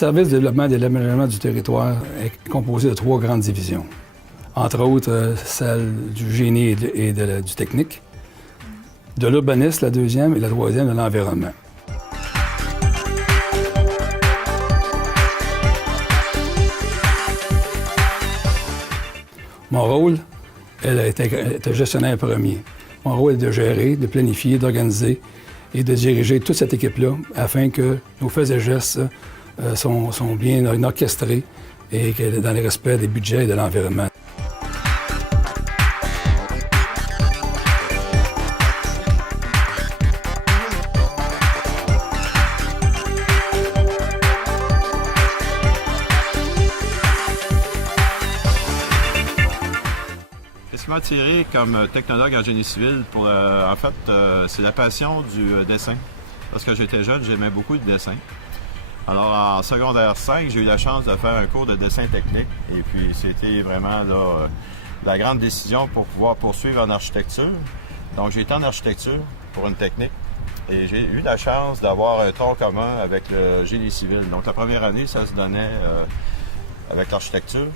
service de développement et de l'aménagement du territoire est composé de 3 grandes divisions. Entre autres, celle du génie et du technique, de l'urbanisme, la deuxième, et la troisième, de l'environnement. Mon rôle, elle était gestionnaire premier. Mon rôle est de gérer, de planifier, d'organiser et de diriger toute cette équipe-là afin que nos faits et gestes sont bien orchestrés et que dans le respect des budgets et de l'environnement. Ce qui m'a attiré comme technologue en génie civil, c'est la passion du dessin. Lorsque j'étais jeune, j'aimais beaucoup le dessin. Alors, en secondaire 5, j'ai eu la chance de faire un cours de dessin technique. Et puis, c'était vraiment la grande décision pour pouvoir poursuivre en architecture. Donc, j'ai été en architecture pour une technique. Et j'ai eu la chance d'avoir un tronc commun avec le génie civil. Donc, la première année, ça se donnait avec l'architecture.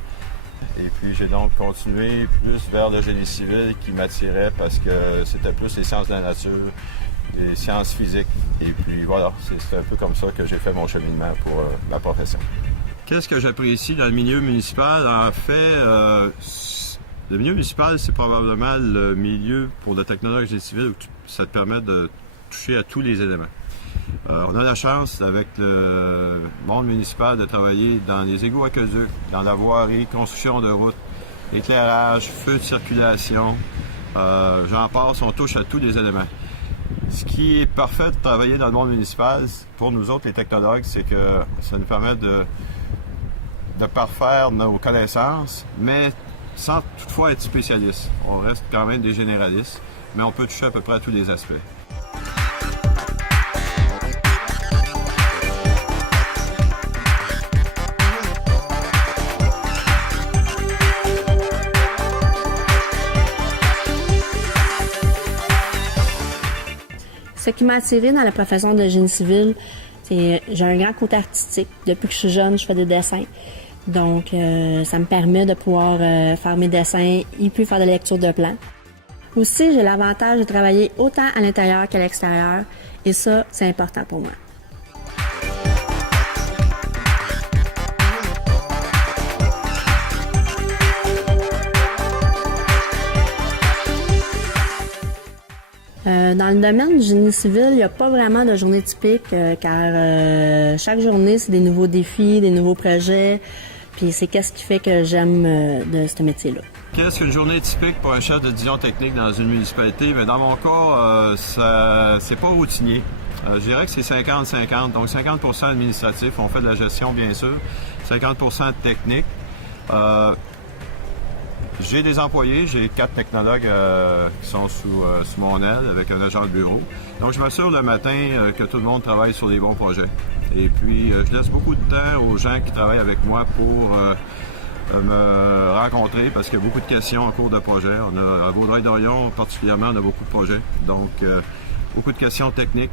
Et puis, j'ai donc continué plus vers le génie civil qui m'attirait parce que c'était plus les sciences de la nature, les sciences physiques. Et puis voilà, c'est un peu comme ça que j'ai fait mon cheminement pour ma profession. Qu'est-ce que j'apprécie dans le milieu municipal? En fait, le milieu municipal, c'est probablement le milieu pour le technologue génie civil où ça te permet de toucher à tous les éléments. On a la chance, avec le monde municipal, de travailler dans les égouts aqueducs, dans la voirie, construction de routes, éclairage, feux de circulation. J'en passe, on touche à tous les éléments. Ce qui est parfait de travailler dans le monde municipal, pour nous autres, les technologues, c'est que ça nous permet de parfaire nos connaissances, mais sans toutefois être spécialiste. On reste quand même des généralistes, mais on peut toucher à peu près à tous les aspects. Ce qui m'a attirée dans la profession de génie civil, c'est j'ai un grand côté artistique. Depuis que je suis jeune, je fais des dessins. Donc, ça me permet de pouvoir faire mes dessins et puis faire des lectures de plans. Aussi, j'ai l'avantage de travailler autant à l'intérieur qu'à l'extérieur. Et ça, c'est important pour moi. Dans le domaine du génie civil, il n'y a pas vraiment de journée typique car chaque journée, c'est des nouveaux défis, des nouveaux projets. Puis c'est qu'est-ce qui fait que j'aime de ce métier-là. Qu'est-ce qu'une journée typique pour un chef de division technique dans une municipalité? Mais dans mon cas, c'est pas routinier. Je dirais que c'est 50-50. Donc 50% administratif, on fait de la gestion bien sûr, 50% technique. J'ai des employés, j'ai 4 technologues qui sont sous mon aile avec un agent de bureau. Donc je m'assure le matin que tout le monde travaille sur les bons projets. Et puis je laisse beaucoup de temps aux gens qui travaillent avec moi pour me rencontrer parce qu'il y a beaucoup de questions en cours de projet. À Vaudreuil-Dorion particulièrement, on a beaucoup de projets. Donc beaucoup de questions techniques.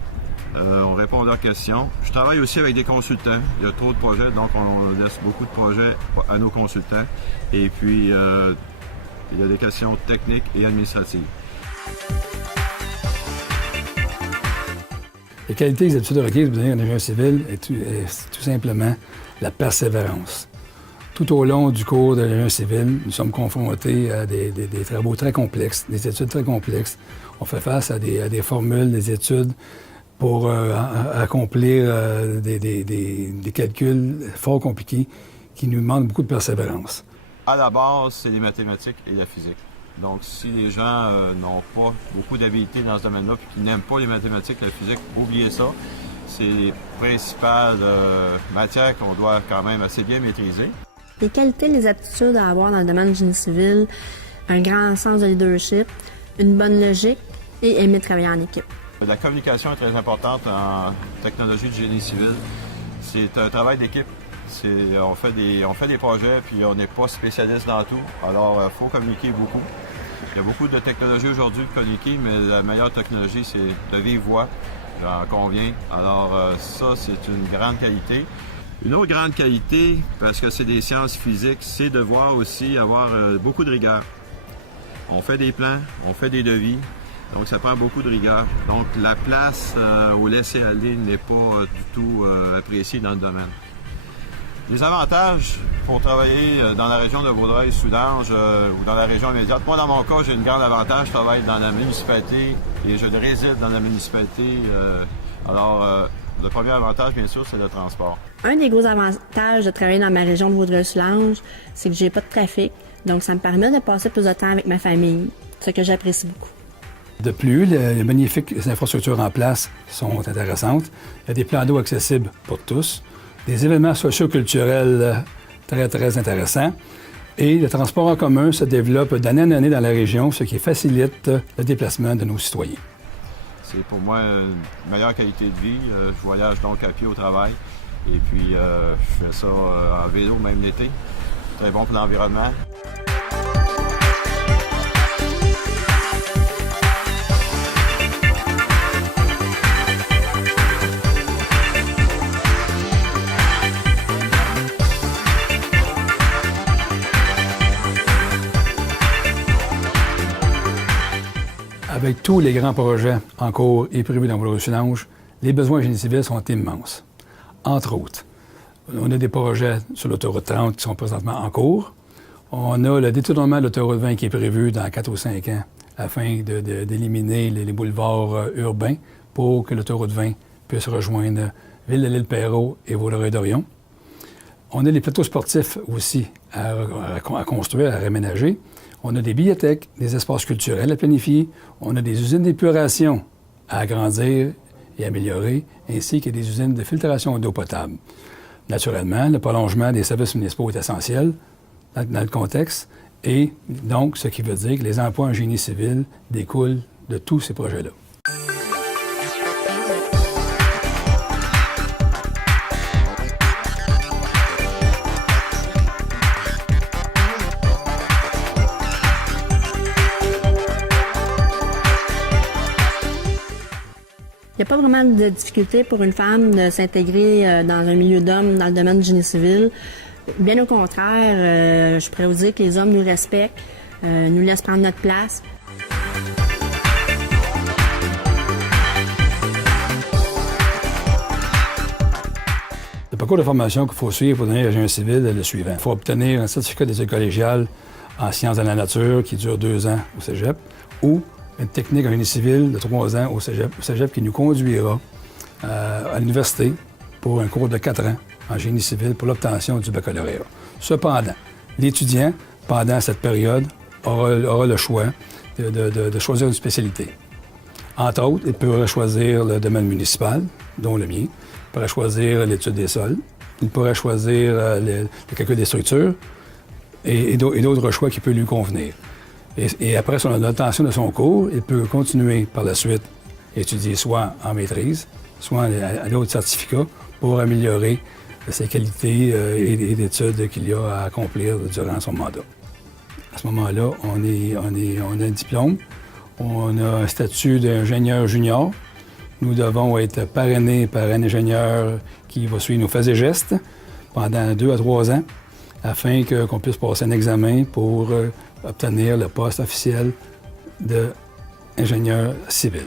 On répond à leurs questions. Je travaille aussi avec des consultants. Il y a trop de projets, donc on laisse beaucoup de projets à nos consultants. Et puis, il y a des questions techniques et administratives. Les qualités des études requises pour devenir un ingénieur civil est tout simplement la persévérance. Tout au long du cours de l'ingénieur civil, nous sommes confrontés à des travaux très complexes, des études très complexes. On fait face à des formules, des études pour accomplir des calculs fort compliqués qui nous demandent beaucoup de persévérance. À la base, c'est les mathématiques et la physique. Donc, si les gens n'ont pas beaucoup d'habilité dans ce domaine-là et qui n'aiment pas les mathématiques et la physique, oubliez ça. C'est les principales matières qu'on doit quand même assez bien maîtriser. Les qualités, les aptitudes à avoir dans le domaine du génie civil, un grand sens de leadership, une bonne logique et aimer travailler en équipe. La communication est très importante en technologie du génie civil. C'est un travail d'équipe. On fait des projets, puis on n'est pas spécialiste dans tout. Alors, il faut communiquer beaucoup. Il y a beaucoup de technologies aujourd'hui de communiquer, mais la meilleure technologie, c'est de vive voix. J'en conviens. Alors, ça, c'est une grande qualité. Une autre grande qualité, parce que c'est des sciences physiques, c'est de voir aussi avoir beaucoup de rigueur. On fait des plans, on fait des devis, donc ça prend beaucoup de rigueur. Donc la place au laisser-aller n'est pas du tout appréciée dans le domaine. Les avantages pour travailler dans la région de Vaudreuil-Soulanges ou dans la région immédiate, moi dans mon cas, j'ai un grand avantage, je travaille dans la municipalité et je réside dans la municipalité. Le premier avantage, bien sûr, c'est le transport. Un des gros avantages de travailler dans ma région de Vaudreuil-Soulanges, c'est que j'ai pas de trafic. Donc, ça me permet de passer plus de temps avec ma famille, ce que j'apprécie beaucoup. De plus, les magnifiques infrastructures en place sont intéressantes. Il y a des plans d'eau accessibles pour tous, des événements socio-culturels très, très intéressants. Et le transport en commun se développe d'année en année dans la région, ce qui facilite le déplacement de nos citoyens. C'est pour moi une meilleure qualité de vie. Je voyage donc à pied au travail et puis je fais ça en vélo même l'été. Très bon pour l'environnement. Avec tous les grands projets en cours et prévus dans Vaudreuil-Soulanges, les besoins en génie civil sont immenses. Entre autres, on a des projets sur l'autoroute 30 qui sont présentement en cours. On a le détournement de l'autoroute 20 qui est prévu dans 4 ou 5 ans afin d'éliminer les boulevards urbains pour que l'autoroute 20 puisse rejoindre Ville-de-l'Île-Perrot et Vaudreuil-Dorion. On a les plateaux sportifs aussi à construire, à réménager. On a des bibliothèques, des espaces culturels à planifier. On a des usines d'épuration à agrandir et améliorer, ainsi que des usines de filtration d'eau potable. Naturellement, le prolongement des services municipaux est essentiel dans le contexte, et donc, ce qui veut dire que les emplois en génie civil découlent de tous ces projets-là. Il n'y a pas vraiment de difficulté pour une femme de s'intégrer dans un milieu d'hommes dans le domaine du génie civil. Bien au contraire, je pourrais vous dire que les hommes nous respectent, nous laissent prendre notre place. Le parcours de formation qu'il faut suivre pour devenir agent civil est le suivant. Il faut obtenir un certificat d'études collégiales en sciences de la nature qui dure 2 ans au cégep, ou une technique en génie civil de 3 ans au cégep qui nous conduira à l'université pour un cours de 4 ans en génie civil pour l'obtention du baccalauréat. Cependant, l'étudiant, pendant cette période, aura le choix de choisir une spécialité. Entre autres, il pourra choisir le domaine municipal, dont le mien. Il pourra choisir l'étude des sols. Il pourra choisir le calcul des structures et d'autres choix qui peuvent lui convenir. Et après l'obtention de son cours, il peut continuer par la suite étudier soit en maîtrise, soit à l'autre certificat pour améliorer ses qualités et d'études qu'il a à accomplir durant son mandat. À ce moment-là, on a un diplôme, on a un statut d'ingénieur junior. Nous devons être parrainés par un ingénieur qui va suivre nos faits et gestes pendant 2 à 3 ans afin qu'on puisse passer un examen pour obtenir le poste officiel d'ingénieur civil.